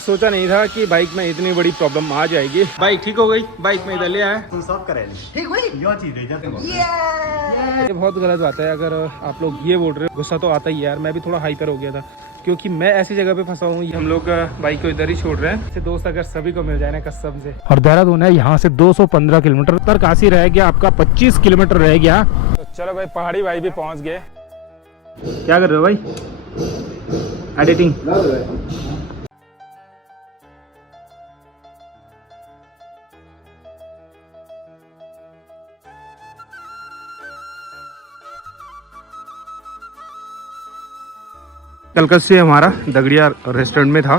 सोचा नहीं था कि बाइक में इतनी बड़ी प्रॉब्लम आ जाएगी। बाइक ठीक हो गई, बाइक में इधर ले आया। तुम सब करे ठीक हुई यो चीज है जब ये बहुत गलत बात है। अगर आप लोग ये बोल रहे हो, गुस्सा तो आता ही यार। मैं भी थोड़ा हाइपर हो गया था क्योंकि मैं ऐसी जगह पे फंसा हूँ। हम लोग बाइक को इधर ही छोड़ रहे हैं। दोस्त अगर सभी को मिल जाए ना कसम से। और देहरादून है यहाँ से 215 किलोमीटर, उत्तरकाशी रह गया आपका 25 किलोमीटर रह गया। तो चलो भाई, पहाड़ी भाई भी पहुँच गए। क्या कर रहे हो भाई? एडिटिंग। कलकत्ते से हमारा दगड़िया रेस्टोरेंट में था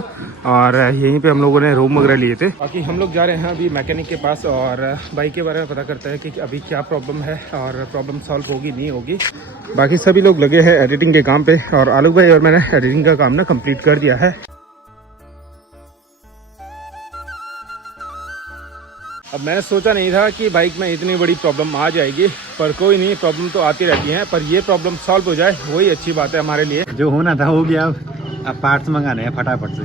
और यहीं पे हम लोगों ने रूम वगैरह लिए थे। बाकी हम लोग जा रहे हैं अभी मैकेनिक के पास और बाइक के बारे में पता करते हैं कि अभी क्या प्रॉब्लम है और प्रॉब्लम सॉल्व होगी नहीं होगी। बाकी सभी लोग लगे हैं एडिटिंग के काम पे और आलोक भाई और मैंने एडिटिंग का काम ना कंप्लीट कर दिया है। अब मैंने सोचा नहीं था कि बाइक में इतनी बड़ी प्रॉब्लम आ जाएगी, पर कोई नहीं, प्रॉब्लम तो आती रहती है, पर ये प्रॉब्लम सॉल्व हो जाए वही अच्छी बात है हमारे लिए। जो होना था हो गया। अब पार्ट्स मंगाने हैं फटाफट से।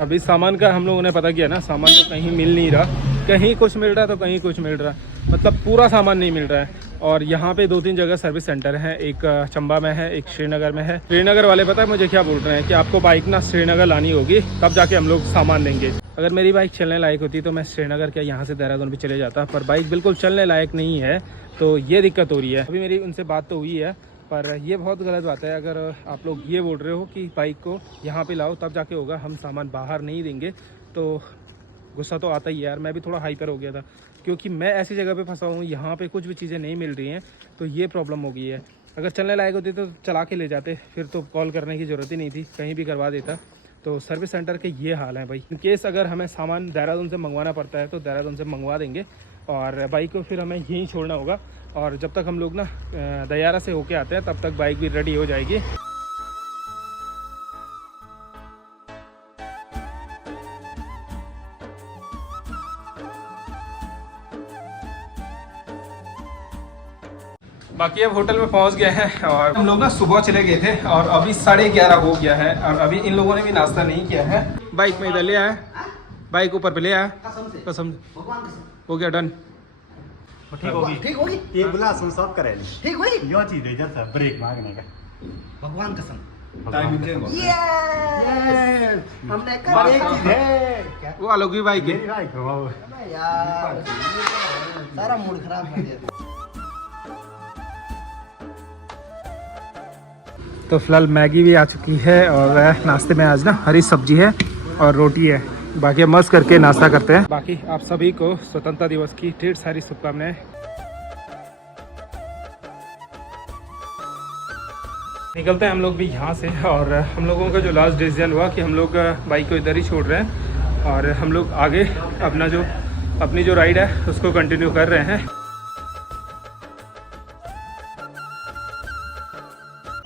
अभी सामान का हम लोगों ने पता किया ना, सामान तो कहीं मिल नहीं रहा। कहीं कुछ मिल रहा है तो कहीं कुछ मिल रहा है, मतलब पूरा सामान नहीं मिल रहा है। और यहाँ पे 2-3 जगह सर्विस सेंटर है, एक चंबा में है, एक श्रीनगर में है। श्रीनगर वाले पता है मुझे क्या बोल रहे हैं कि आपको बाइक ना श्रीनगर लानी होगी, तब जाके हम लोग सामान देंगे। अगर मेरी बाइक चलने लायक होती तो मैं श्रीनगर क्या यहाँ से देहरादून भी चले जाता, पर बाइक बिल्कुल चलने लायक नहीं है, तो ये दिक्कत हो रही है। अभी मेरी उनसे बात तो हुई है, पर ये बहुत गलत बात है। अगर आप लोग ये बोल रहे हो कि बाइक को यहाँ पे लाओ तब जाके होगा, हम सामान बाहर नहीं देंगे, तो गुस्सा तो आता ही यार। मैं भी थोड़ा हाइपर हो गया था क्योंकि मैं ऐसी जगह पे फंसा हूँ, यहाँ पे कुछ भी चीज़ें नहीं मिल रही हैं, तो ये प्रॉब्लम हो गई है। अगर चलने लायक होती तो चला के ले जाते, फिर तो कॉल करने की ज़रूरत ही नहीं थी, कहीं भी करवा देता। तो सर्विस सेंटर के ये हाल है भाई। इन केस अगर हमें सामान देहरादून से मंगवाना पड़ता है तो देहरादून से मंगवा देंगे और बाइक को फिर हमें यहीं छोड़ना होगा। और जब तक हम लोग ना दयारा से होके आते हैं तब तक बाइक भी रेडी हो जाएगी। बाकी अब होटल में पहुंच गए हैं और हम लोग ना सुबह चले गए थे और अभी 11:30 हो गया है और अभी इन लोगों ने भी नाश्ता नहीं किया है। बाइक में इधर ले आया, बाइक ऊपर पे ले आया, कसम हो गया डन। ठीक होगी ठीक होगी। एक गिलास हम सब करे ठीक हुई यो चीज है जब ब्रेक मांगने का। भगवान कसम टाइम हमने कर एक चीज है वो आलोक की बाइक है। मेरी बाइक हो यार, सारा मूड खराब कर दिया। तो फिलहाल मैगी भी आ चुकी है और नाश्ते में आज ना हरी सब्जी है और रोटी है। बाकी मस्त करके नाश्ता करते हैं। बाकी आप सभी को स्वतंत्रता दिवस की ढेर सारी शुभकामनाएं। निकलते हैं हम लोग भी यहाँ से और हम लोगों का जो लास्ट डिसीजन हुआ कि हम लोग बाइक को इधर ही छोड़ रहे हैं और हम लोग आगे अपनी जो राइड है उसको कंटिन्यू कर रहे हैं।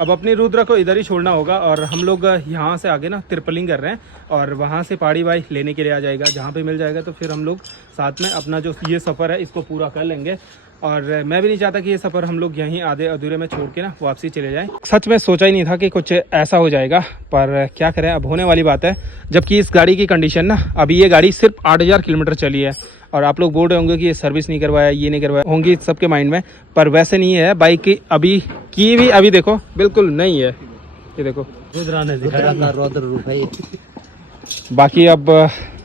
अब अपनी रुद्र को इधर ही छोड़ना होगा और हम लोग यहाँ से आगे ना ट्रिपलिंग कर रहे हैं और वहाँ से पहाड़ी भाई लेने के लिए आ जाएगा। जहाँ पे मिल जाएगा तो फिर हम लोग साथ में अपना जो ये सफ़र है इसको पूरा कर लेंगे। और मैं भी नहीं चाहता कि ये सफ़र हम लोग यहीं आधे अधूरे में छोड़ के ना वापसी चले जाएं। सच में सोचा ही नहीं था कि कुछ ऐसा हो जाएगा, पर क्या करें, अब होने वाली बात है। जबकि इस गाड़ी की कंडीशन ना, अभी ये गाड़ी सिर्फ 8000 किलोमीटर चली है और आप लोग बोल रहे होंगे कि ये सर्विस नहीं करवाया, ये नहीं करवाया, होंगी सबके माइंड में, पर वैसे नहीं है। बाइक की अभी देखो बिल्कुल नहीं है, ये देखो रौद्र रूप है। बाकी अब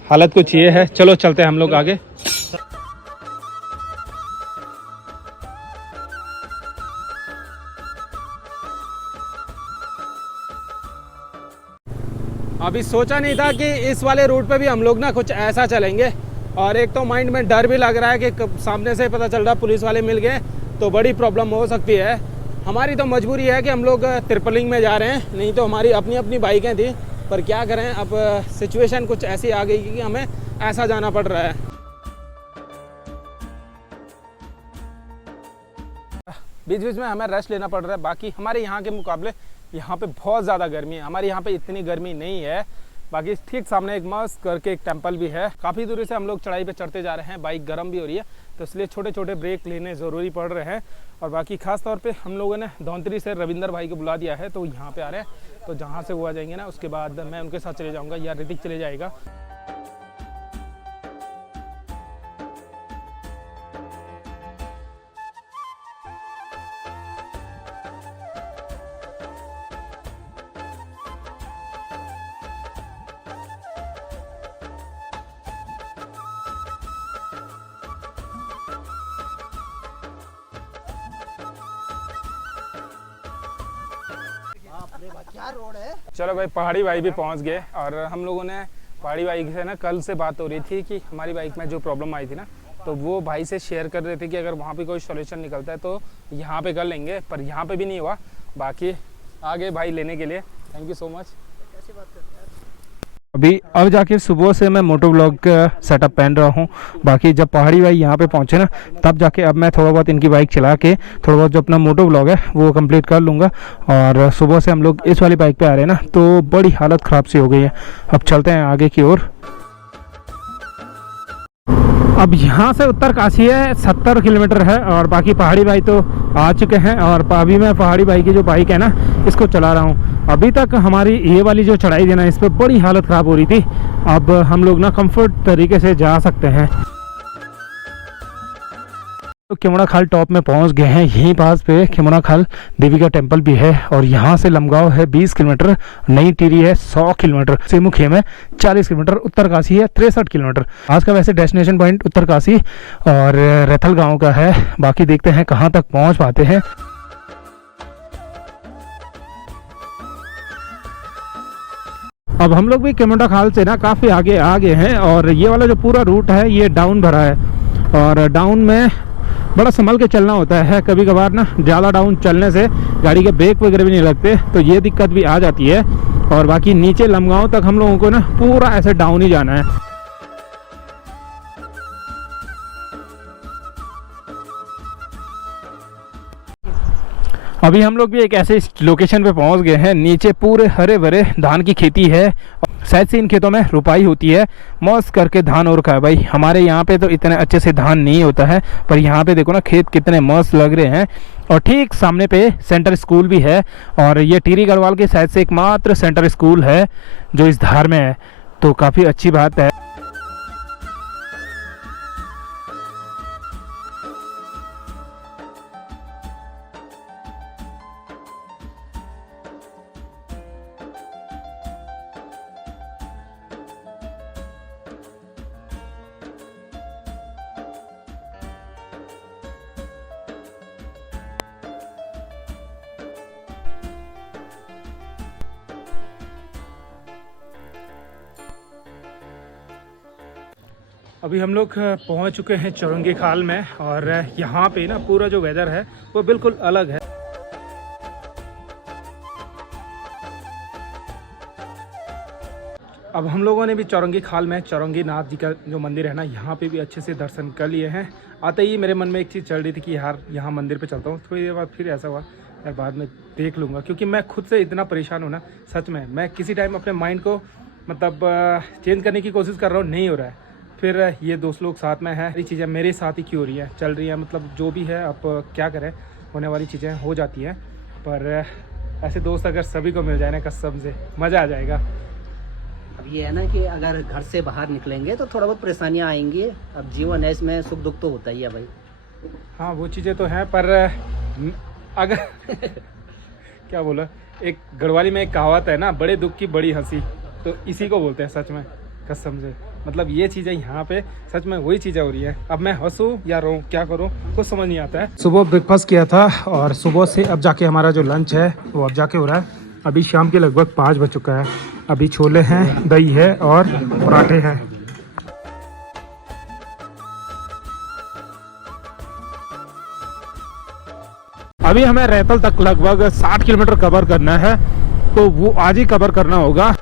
हालत कुछ ये है। चलो चलते हैं हम लोग आगे। अभी सोचा नहीं था कि इस वाले रूट पे भी हम लोग ना कुछ ऐसा चलेंगे और एक तो माइंड में डर भी लग रहा है कि सामने से पता चल रहा पुलिस वाले मिल गए तो बड़ी प्रॉब्लम हो सकती है। हमारी तो मजबूरी है कि हम लोग ट्रिपलिंग में जा रहे हैं, नहीं तो हमारी अपनी बाइकें थी, पर क्या करें, अब सिचुएशन कुछ ऐसी आ गई कि हमें ऐसा जाना पड़ रहा है। बीच बीच में हमें रेस्ट लेना पड़ रहा है। बाकी हमारे यहाँ के मुकाबले यहाँ पे बहुत ज़्यादा गर्मी है, हमारे यहाँ पे इतनी गर्मी नहीं है। बाकी ठीक सामने एक मस्त करके एक टेम्पल भी है। काफ़ी दूरी से हम लोग चढ़ाई पे चढ़ते जा रहे हैं, बाइक गर्म भी हो रही है तो इसलिए छोटे छोटे ब्रेक लेने ज़रूरी पड़ रहे हैं। और बाकी खास तौर पे हम लोगों ने धौंतरी से रविंदर भाई को बुला दिया है तो यहाँ पे आ रहे हैं, तो जहाँ से वो आ जाएंगे ना उसके बाद मैं उनके साथ चले जाऊँगा या ऋतिक चले जाएगा। चलो भाई, पहाड़ी भाई भी पहुंच गए और हम लोगों ने पहाड़ी भाई से ना कल से बात हो रही थी कि हमारी बाइक में जो प्रॉब्लम आई थी ना, तो वो भाई से शेयर कर रहे थे कि अगर वहाँ पे कोई सॉल्यूशन निकलता है तो यहाँ पे कर लेंगे, पर यहाँ पे भी नहीं हुआ। बाकी आगे भाई लेने के लिए थैंक यू सो मच। कैसी बात करते हैं अभी अब जाके सुबह से मैं मोटो ब्लॉग का सेटअप पहन रहा हूँ। बाकी जब पहाड़ी भाई यहाँ पे पहुँचे ना तब जाके अब मैं थोड़ा बहुत इनकी बाइक चला के थोड़ा बहुत जो अपना मोटो ब्लॉग है वो कंप्लीट कर लूँगा। और सुबह से हम लोग इस वाली बाइक पे आ रहे हैं ना तो बड़ी हालत ख़राब सी हो गई है। अब चलते हैं आगे की ओर। अब यहाँ से उत्तरकाशी है 70 किलोमीटर है और बाकी पहाड़ी भाई तो आ चुके हैं और अभी मैं पहाड़ी भाई की जो बाइक है ना इसको चला रहा हूँ। अभी तक हमारी ये वाली जो चढ़ाई थी ना इस पर बड़ी हालत ख़राब हो रही थी। अब हम लोग ना कंफर्ट तरीके से जा सकते हैं। तो खिमड़ा खाल टॉप में पहुंच गए हैं। यहीं पास पे खिमड़ा खाल देवी का टेम्पल भी है और यहाँ से लमगांव है 20 किलोमीटर, नई टिहरी है 100 किलोमीटर, सेमुखेम है 40 किलोमीटर, उत्तरकाशी है 63 किलोमीटर। आज का वैसे डेस्टिनेशन पॉइंट उत्तरकाशी और रैथल गांव का है। बाकी देखते हैं कहाँ तक पहुँच पाते हैं। अब हम लोग भी खिमड़ा खाल से ना काफ़ी आगे आ गए हैं और ये वाला जो पूरा रूट है ये डाउन भरा है और डाउन में बड़ा संभल के चलना होता है। कभी कभार ना ज़्यादा डाउन चलने से गाड़ी के ब्रेक वगैरह भी नहीं लगते तो ये दिक्कत भी आ जाती है। और बाकी नीचे लमगांव तक हम लोगों को ना पूरा ऐसे डाउन ही जाना है। अभी हम लोग भी एक ऐसे लोकेशन पे पहुंच गए हैं, नीचे पूरे हरे भरे धान की खेती है। शायद से इन खेतों में रुपाई होती है, मौज करके धान हो रखा है भाई। हमारे यहाँ पे तो इतने अच्छे से धान नहीं होता है पर यहाँ पे देखो ना खेत कितने मस्त लग रहे हैं। और ठीक सामने पे सेंटर स्कूल भी है और ये टिहरी गढ़वाल के शायद से एकमात्र सेंटर स्कूल है जो इस धार में है, तो काफ़ी अच्छी बात है। अभी हम लोग पहुंच चुके हैं चौरंगी खाल में और यहाँ पे ना पूरा जो वेदर है वो बिल्कुल अलग है। अब हम लोगों ने भी चौरंगी खाल में चौरंगी नाथ जी का जो मंदिर है ना यहाँ पे भी अच्छे से दर्शन कर लिए हैं। आते ही मेरे मन में एक चीज़ चल रही थी कि यार यहाँ मंदिर पे चलता हूँ। थोड़ी देर बाद फिर ऐसा हुआ यार बाद में देख लूँगा, क्योंकि मैं खुद से इतना परेशान हूँ ना सच में। मैं किसी टाइम अपने माइंड को मतलब चेंज करने की कोशिश कर रहा हूँ, नहीं हो रहा है। फिर ये दोस्त लोग साथ में हैं, ये चीज़ें मेरे साथ ही क्यों हो रही हैं, चल रही हैं, मतलब जो भी है अब क्या करें, होने वाली चीज़ें हो जाती हैं। पर ऐसे दोस्त अगर सभी को मिल जाए ना कसम से मज़ा आ जाएगा। अब ये है ना कि अगर घर से बाहर निकलेंगे तो थोड़ा बहुत परेशानियाँ आएंगी। अब जीवन है, इसमें सुख दुख तो होता ही है भाई। हाँ वो चीज़ें तो हैं, पर अगर क्या बोला, एक गढ़वाली में एक कहावत है ना, बड़े दुख की बड़ी हंसी, तो इसी को बोलते हैं सच में कसम से। मतलब ये चीज़ें यहाँ पे सच में वही चीज़ें हो रही है। अब मैं हंसूँ या रोऊँ, क्या करूँ कुछ समझ नहीं आता है। सुबह ब्रेकफास्ट किया था और सुबह से अब जाके हमारा जो लंच है वो अब जाके हो रहा है। अभी शाम के लगभग 5 बज चुका है। अभी छोले हैं, दही है और पराठे हैं। अभी हमें रैथल तक लगभग 60 किलोमीटर कवर करना है, तो वो आज ही कवर करना होगा।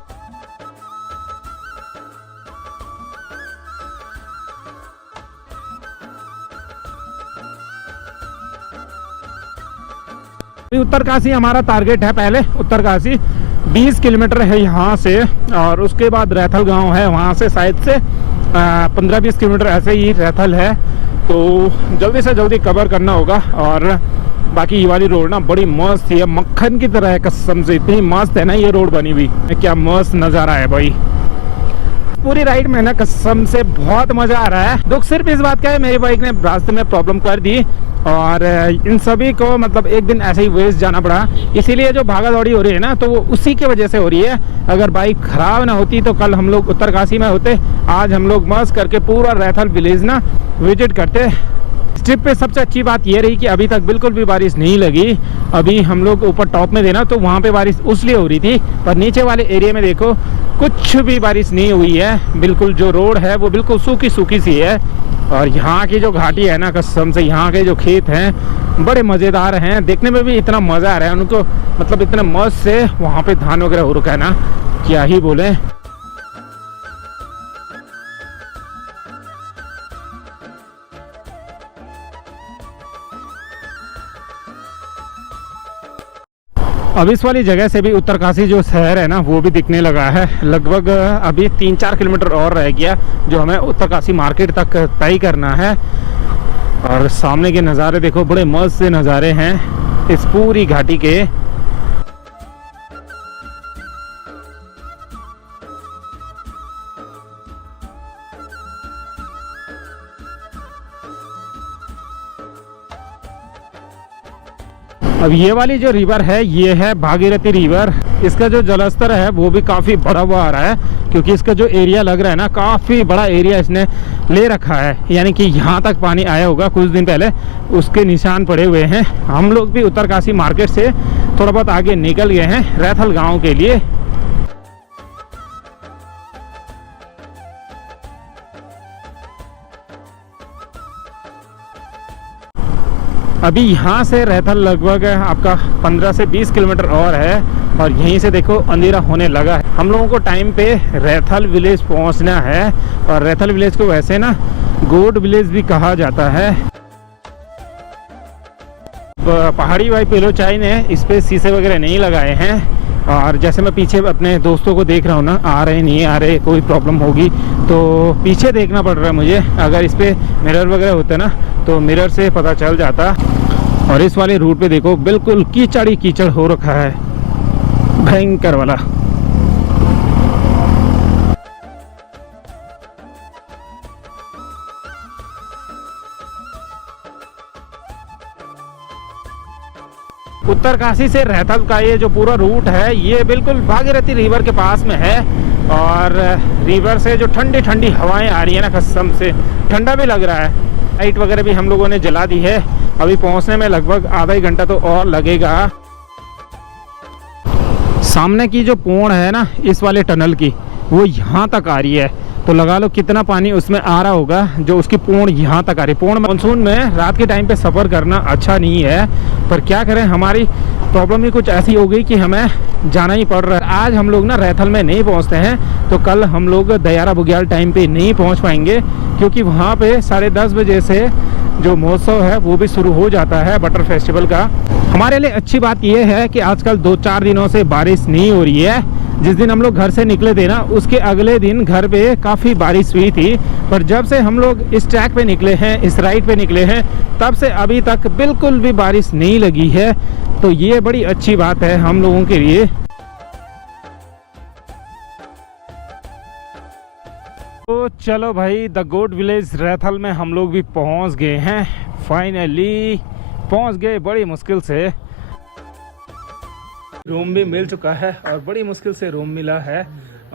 उत्तरकाशी हमारा टारगेट है, पहले उत्तरकाशी, 20 किलोमीटर है यहाँ से, और उसके बाद रैथल गांव है, वहाँ से शायद से 15-20 किलोमीटर ऐसे ही रैथल है। तो जल्दी से जल्दी कवर करना होगा। और बाकी ये वाली रोड ना बड़ी मस्त है, मक्खन की तरह है कसम से, इतनी मस्त है ना ये रोड बनी हुई, क्या मस्त नज़ारा है भाई। पूरी राइड में ना कसम से बहुत मज़ा आ रहा है। दुख सिर्फ इस बात का है मेरी बाइक ने रास्ते में प्रॉब्लम कर दी, और इन सभी को मतलब एक दिन ऐसे ही वेस्ट जाना पड़ा। इसीलिए जो भागा दौड़ी हो रही है ना, तो वो उसी की वजह से हो रही है। अगर बाइक ख़राब ना होती तो कल हम लोग उत्तरकाशी में होते, आज हम लोग मस्त करके पूरा रैथल विलेज ना विजिट करते। इस ट्रिप पे सबसे अच्छी बात ये रही कि अभी तक बिल्कुल भी बारिश नहीं लगी। अभी हम लोग ऊपर टॉप में थे ना, तो वहाँ पे बारिश उसलिए हो रही थी, पर नीचे वाले एरिया में देखो कुछ भी बारिश नहीं हुई है। बिल्कुल जो रोड है वो बिल्कुल सूखी सूखी सी है। और यहाँ की जो घाटी है ना कसम से, यहाँ के जो खेत हैं बड़े मज़ेदार हैं, देखने में भी इतना मज़ा आ रहा है उनको, मतलब इतने मस्त से वहाँ पे धान वगैरह हो रखा है ना, क्या ही बोले। अब इस वाली जगह से भी उत्तरकाशी जो शहर है ना वो भी दिखने लगा है। लगभग अभी 3-4 किलोमीटर और रह गया जो हमें उत्तरकाशी मार्केट तक तय करना है। और सामने के नज़ारे देखो, बड़े मस्त से नज़ारे हैं इस पूरी घाटी के। अब ये वाली जो रिवर है ये है भागीरथी रिवर। इसका जो जलस्तर है वो भी काफ़ी बढ़ा हुआ आ रहा है, क्योंकि इसका जो एरिया लग रहा है ना, काफ़ी बड़ा एरिया इसने ले रखा है। यानी कि यहाँ तक पानी आया होगा कुछ दिन पहले, उसके निशान पड़े हुए हैं। हम लोग भी उत्तरकाशी मार्केट से थोड़ा बहुत आगे निकल गए हैं रैथल गाँव के लिए। अभी यहाँ से रैथल लगभग आपका 15 से 20 किलोमीटर और है, और यहीं से देखो अंधेरा होने लगा है। हम लोगों को टाइम पे रैथल विलेज पहुँचना है, और रैथल विलेज को वैसे ना गोड विलेज भी कहा जाता है। पहाड़ी भाई पेलोचाई ने इस पे शीशे वगैरह नहीं लगाए हैं, और जैसे मैं पीछे अपने दोस्तों को देख रहा हूँ ना, आ रहे नहीं आ रहे, कोई प्रॉब्लम होगी तो पीछे देखना पड़ रहा है मुझे। अगर इस पे मिरर वगैरह होता ना तो मिरर से पता चल जाता। और इस वाले रूट पे देखो बिल्कुल कीचड़ ही कीचड़ हो रखा है, भयंकर वाला। उत्तरकाशी से रैथल का ये जो पूरा रूट है ये बिल्कुल भागीरथी रिवर के पास में है, और रिवर से जो ठंडी ठंडी हवाएं आ रही है ना, कसम से ठंडा भी लग रहा है। लाइट वगैरह भी हम लोगों ने जला दी है। अभी पहुंचने में लगभग आधा ही घंटा तो और लगेगा। सामने की जो पोड़ है ना इस वाले टनल की, वो यहाँ तक आ रही है, तो लगा लो कितना पानी उसमें आ रहा होगा जो उसकी पोड़ यहाँ तक आ रही है। पोड़ मानसून में रात के टाइम पे सफ़र करना अच्छा नहीं है, पर क्या करें, हमारी प्रॉब्लम ही कुछ ऐसी हो गई कि हमें जाना ही पड़ रहा है। आज हम लोग ना रैथल में नहीं पहुँचते हैं तो कल हम लोग दयारा बुग्याल टाइम पे नहीं पहुँच पाएंगे, क्योंकि वहाँ पे 10:30 बजे से जो महोत्सव है वो भी शुरू हो जाता है बटर फेस्टिवल का। हमारे लिए अच्छी बात यह है कि आजकल 2-4 दिनों से बारिश नहीं हो रही है। जिस दिन हम लोग घर से निकले थे ना, उसके अगले दिन घर पे काफ़ी बारिश हुई थी, पर जब से हम लोग इस ट्रैक पे निकले हैं, इस राइड पे निकले हैं, तब से अभी तक बिल्कुल भी बारिश नहीं लगी है। तो ये बड़ी अच्छी बात है हम लोगों के लिए। तो चलो भाई, द गोड विलेज रैथल में हम लोग भी पहुंच गए हैं। फाइनली पहुंच गए, बड़ी मुश्किल से। रूम भी मिल चुका है और बड़ी मुश्किल से रूम मिला है।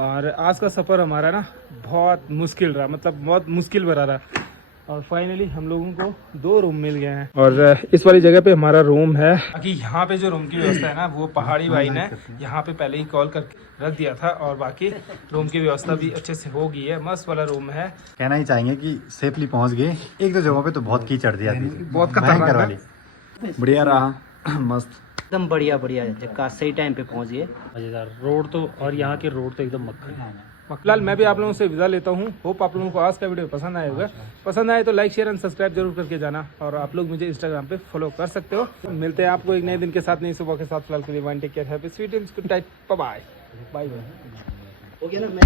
और आज का सफ़र हमारा ना बहुत मुश्किल रहा, मतलब बहुत मुश्किल भरा रहा। और फाइनली हम लोगों को 2 रूम मिल गए हैं, और इस वाली जगह पे हमारा रूम है। बाकी यहाँ पे जो रूम की व्यवस्था है ना, वो पहाड़ी भाई ने यहाँ पे पहले ही कॉल करके रख दिया था, और बाकी रूम की व्यवस्था भी अच्छे से हो गई है। मस्त वाला रूम है। कहना ही चाहेंगे कि सेफली पहुंच गए। 1-2 जगहों पे तो बहुत कीचड़ दिया, बहुत खतरनाक वाली। बढ़िया रहा, मस्त, एकदम बढ़िया बढ़िया। जगह सही टाइम पे पहुंच गए। मज़ेदार रोड तो, और यहाँ के रोड तो एकदम मक्खन। फिलहाल मैं भी आप लोगों से विदा लेता हूँ। होप आप लोगों को आज का वीडियो पसंद आया होगा। पसंद आए तो लाइक शेयर एंड सब्सक्राइब जरूर करके जाना, और आप लोग मुझे इंस्टाग्राम पे फॉलो कर सकते हो। मिलते हैं आपको एक नए दिन के साथ, नई सुबह के साथ। फिलहाल के लिए one take care, happy sweet dreams, good night, bye bye. हो गया ना मैं